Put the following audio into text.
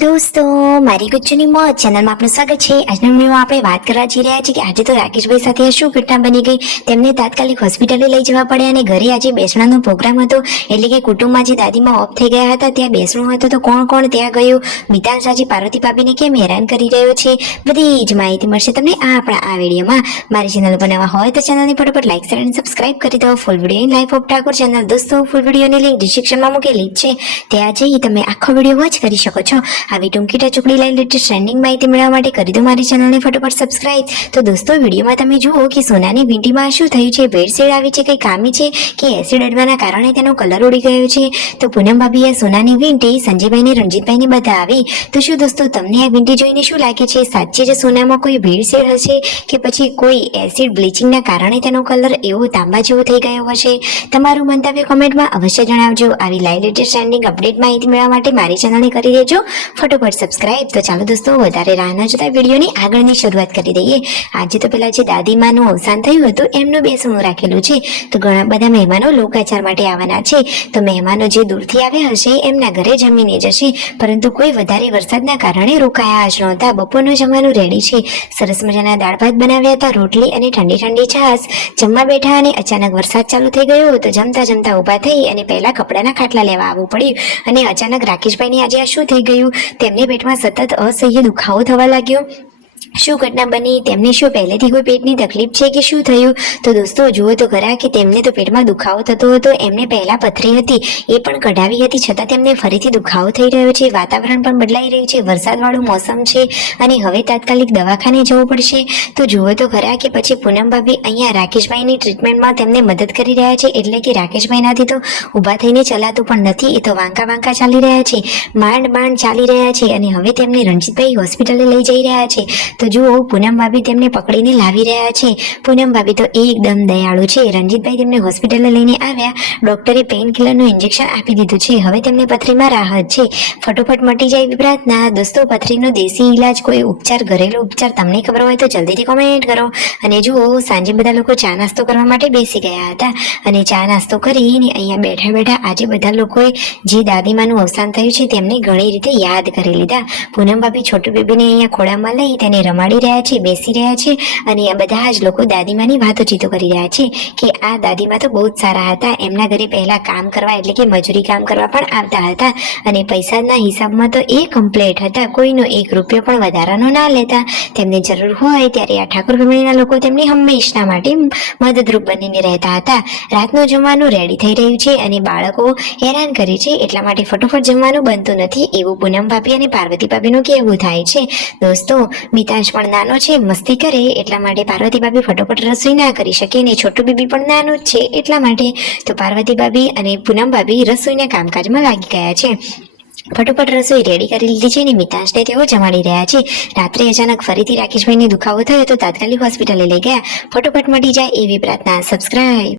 દોસ્તો, મારી ગુજ્જુની મોજ ચેનલમાં આપનું સ્વાગત છે। આજના વિડીયોમાં આપણે વાત કરવા જઈ રહ્યા છીએ કે આજે તો રાકેશભાઈ સાથે શું ઘટના બની ગઈ। તેમને તાત્કાલિક હોસ્પિટલે લઈ જવા પડ્યા અને ઘરે આજે બેસણાનો પ્રોગ્રામ હતો, એટલે કે કુટુંબમાં જે દાદીમાં ઓફ થઈ ગયા હતા ત્યાં બેસણું હતું તો કોણ કોણ ત્યાં ગયું, મિતાંશ આજે પાર્વતી ભાભીને કેમ હેરાન કરી રહ્યો છે, બધી જ માહિતી મળશે તમને આપણા આ વિડીયોમાં। મારી ચેનલ પર નવા હોય તો ચેનલને ફટાફટ લાઈક શેર અને સબસ્ક્રાઇબ કરી દો। Full video in life of Thakor channel દોસ્તો, ફૂલ વિડીયોની લિંક ડિસ્ક્રિપ્શનમાં મૂકેલી છે, ત્યાં જઈ તમે આખો વિડીયો વોચ કરી શકો છો। આવી ટૂંકી ટચુકડી લાઈવ લેટેસ્ટ ટ્રેન્ડિંગ માહિતી મેળવવા માટે કરી દો મારી ચેનલને ફટાફટ સબસ્ક્રાઇબ। તો દોસ્તો, વિડીયોમાં તમે જુઓ કે સોનાની વીંટીમાં શું થયું છે, ભેળસેળ આવી છે, કઈ ખામી છે કે એસિડ અડવાના કારણે તેનો કલર ઉડી ગયો છે। તો પૂનમ ભાભીએ સોનાની વીંટી સંજયભાઈને રણજીતભાઈને બતાવી। તો શું દોસ્તો, તમને આ વીંટી જોઈને શું લાગે છે, સાચે જ સોનામાં કોઈ ભેળસેળ હશે કે પછી કોઈ એસિડ બ્લીચિંગના કારણે તેનો કલર એવો તાંબા જેવો થઈ ગયો હશે? તમારું મંતવ્ય કોમેન્ટમાં અવશ્ય જણાવજો। આવી લાઈવ લેટેસ્ટ ટ્રેન્ડિંગ અપડેટ માહિતી મેળવવા માટે મારી ચેનલને કરી દેજો ફટોફટ સબસ્ક્રાઇબ। તો ચાલો દોસ્તો, વધારે રાહ ન જોતા વિડીયોની આગળની શરૂઆત કરી દઈએ। આજે તો પેલા જે દાદીમાનું અવસાન થયું હતું એમનું બેસણું રાખેલું છે, તો ઘણા બધા મહેમાનો લોકાચાર માટે આવવાના છે। તો મહેમાનો જે દૂરથી આવ્યા હશે એમના ઘરે જમીને જશે, પરંતુ કોઈ વધારે વરસાદના કારણે રોકાયા જ નહોતા। બપોરનું જમવાનું રેડી છે, સરસ મજાના દાળ ભાત બનાવ્યા હતા, રોટલી અને ઠંડી ઠંડી છાશ। જમવા બેઠા અને અચાનક વરસાદ ચાલુ થઈ ગયો, તો જમતા જમતા ઊભા થઈ અને પહેલા કપડાના ખાટલા લેવા આવવું પડ્યું। અને અચાનક રાકેશભાઈને આજે આ શું થઈ ગયું, તેમને પેટમાં સતત અસહ્ય દુખાવો થવા લાગ્યો। શું ઘટના બની, તેમને શું પહેલેથી કોઈ પેટની તકલીફ છે કે શું થયું? તો દોસ્તો જુઓ તો ખરા કે તેમને તો પેટમાં દુખાવો થતો હતો, એમને પહેલા પથરી હતી એ પણ કઢાવી હતી, છતાં તેમને ફરીથી દુખાવો થઈ રહ્યો છે। વાતાવરણ પણ બદલાઈ રહ્યું છે, વરસાદવાળું મોસમ છે અને હવે તાત્કાલિક દવાખાને જવું પડશે। તો જુઓ તો ખરા કે પછી પૂનમ ભાભી અહીંયા રાકેશભાઈની ટ્રીટમેન્ટમાં તેમને મદદ કરી રહ્યા છે, એટલે કે રાકેશભાઈનાથી તો ઊભા થઈને ચલાતું પણ નથી, એ તો વાંકા વાંકા ચાલી રહ્યા છે, માંડ માંડ ચાલી રહ્યા છે અને હવે તેમને રણજીતભાઈ હોસ્પિટલે લઈ જઈ રહ્યા છે। તો જુઓ, પૂનમ ભાભી તેમને પકડીને લાવી રહ્યા છે। પૂનમ ભાભી તો એકદમ દયાળુ છે। રણજીતભાઈ તેમને હોસ્પિટલે લઈને આવ્યા, ડોક્ટરે પેઇન કિલરનું ઇન્જેક્શન આપી દીધું છે, હવે તેમને પથરીમાં રાહત છે, ફટોફટ મટી જાય એવી પ્રાર્થના। દોસ્તો, પથરીનો દેશી ઈલાજ, કોઈ ઉપચાર, ઘરેલું ઉપચાર તમને ખબર હોય તો જલ્દીથી કોમેન્ટ કરો। અને જુઓ, સાંજે બધા લોકો ચા નાસ્તો કરવા માટે બેસી ગયા હતા અને ચા નાસ્તો કરીને અહીંયા બેઠા બેઠા આજે બધા લોકોએ જે દાદીમાનું અવસાન થયું છે તેમને ઘણી રીતે યાદ કરી લીધા। પૂનમ ભાભી છોટુ બેબીને અહીંયા ખોળામાં લઈ તેને રમાડી રહ્યા છે, બેસી રહ્યા છે અને આ બધા જ લોકો દાદીમાની વાતોચીતો કરી રહ્યા છે કે આ દાદીમા તો બહુ જ સારા હતા, એમના ઘરે પહેલા કામ કરવા એટલે કે મજૂરી કામ કરવા પણ આવતા હતા અને પૈસાના હિસાબમાં તો એ કમ્પ્લેટ હતા, કોઈનો 1 રૂપિયો પણ વધારાનો ના લેતા। તેમને જરૂર હોય ત્યારે આ ઠાકોર ફેમિલીના લોકો તેમની હંમેશના માટે મદદરૂપ બનીને રહેતા હતા। રાતનું જમવાનું રેડી થઈ રહ્યું છે અને બાળકો હેરાન કરે છે, એટલા માટે ફટોફટ જમવાનું બનતું નથી એવું પૂનમ ભાભી અને પાર્વતી ભાભીનું કહેવું થાય છે। દોસ્તો, મિતાંશ પણ નાનો છે, મસ્તી કરે, એટલા માટે પાર્વતી ભાભી ફટોફટ રસોઈ ના કરી શકે ને છોટુ બેબી પણ નાનું જ છે, એટલા માટે તો પાર્વતી ભાભી અને પૂનમ ભાભી રસોઈના કામકાજમાં લાગી ગયા છે। ફટોફટ રસોઈ રેડી કરી લીધી છે અને મિતાંશને તેઓ જમાડી રહ્યા છે। રાત્રે અચાનક ફરીથી રાકેશભાઈને દુખાવો થયો તો તાત્કાલિક હોસ્પિટલે લઈ ગયા, ફટોફટ મટી જાય એવી પ્રાર્થના। સબસ્ક્રાઇબ।